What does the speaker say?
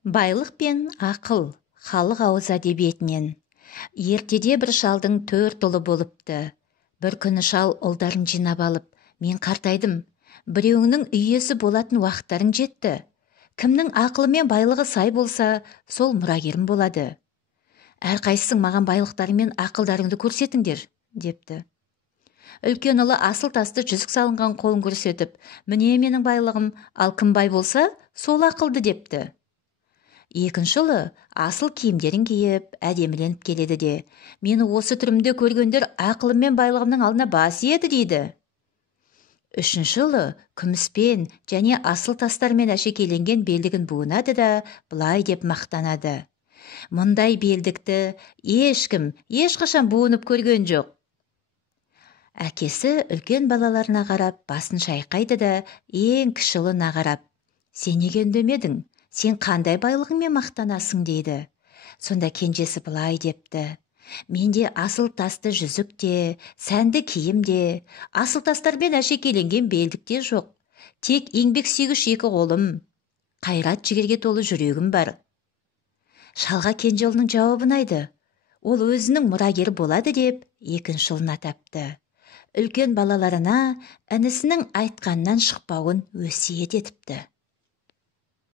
Байлық пен ақыл халық ауыз әдебиетінен. Ертеде бір шалдың 4 ұлы болыпты. Бір күні шал ұлдарын жинап алып, мен қартайдым. Біреуіңнің үйесі болатын уақыттарың жетті. Кімнің ақылы мен байлығы сай болса, сол мұрагерім болады. Әрқайсың маған байлықтарың мен ақылдарыңды көрсетіңдер, депті. Үлкен ұлы асыл тасты жүзік салынған қолын көрсетіп, міне менің байлығым, ал кім бай болса, сол ақылды, депті. Екінші ұлы асыл киімдерін киіп, әдеміленіп келеді де, мені осы түрімде көргендер ақылым мен байлығымның алдына бас иеді, дейді. Үшінші ұлы күміспен және асыл тастармен әшекейленген белдігін буынады да, былай деп мақтанады. Мұндай белдікті ешкім ешқашан буынып көрген жоқ. Әкесі үлкен балаларына қарап басын шайқайды да, ең кіші ұлына қарап, сен неге үндемедің? Сен қандай байлығыңмен мақтанасың, дейді. Сонда кенжесі былай депті. Менде асыл тасты жүзік те, сәнді киім де, асыл тастармен әшекейленген белдік те жоқ. Тек еңбек сүйгіш 2 қолым, қайрат жігерге толы жүрегім бар. Шалға кенже ұлының жауабын айды. Ол өзінің мұрагері болады деп, екінші ұлын атапты. Үлкен балаларына інісінің айтқаннан шықпауын өсиет етіпті.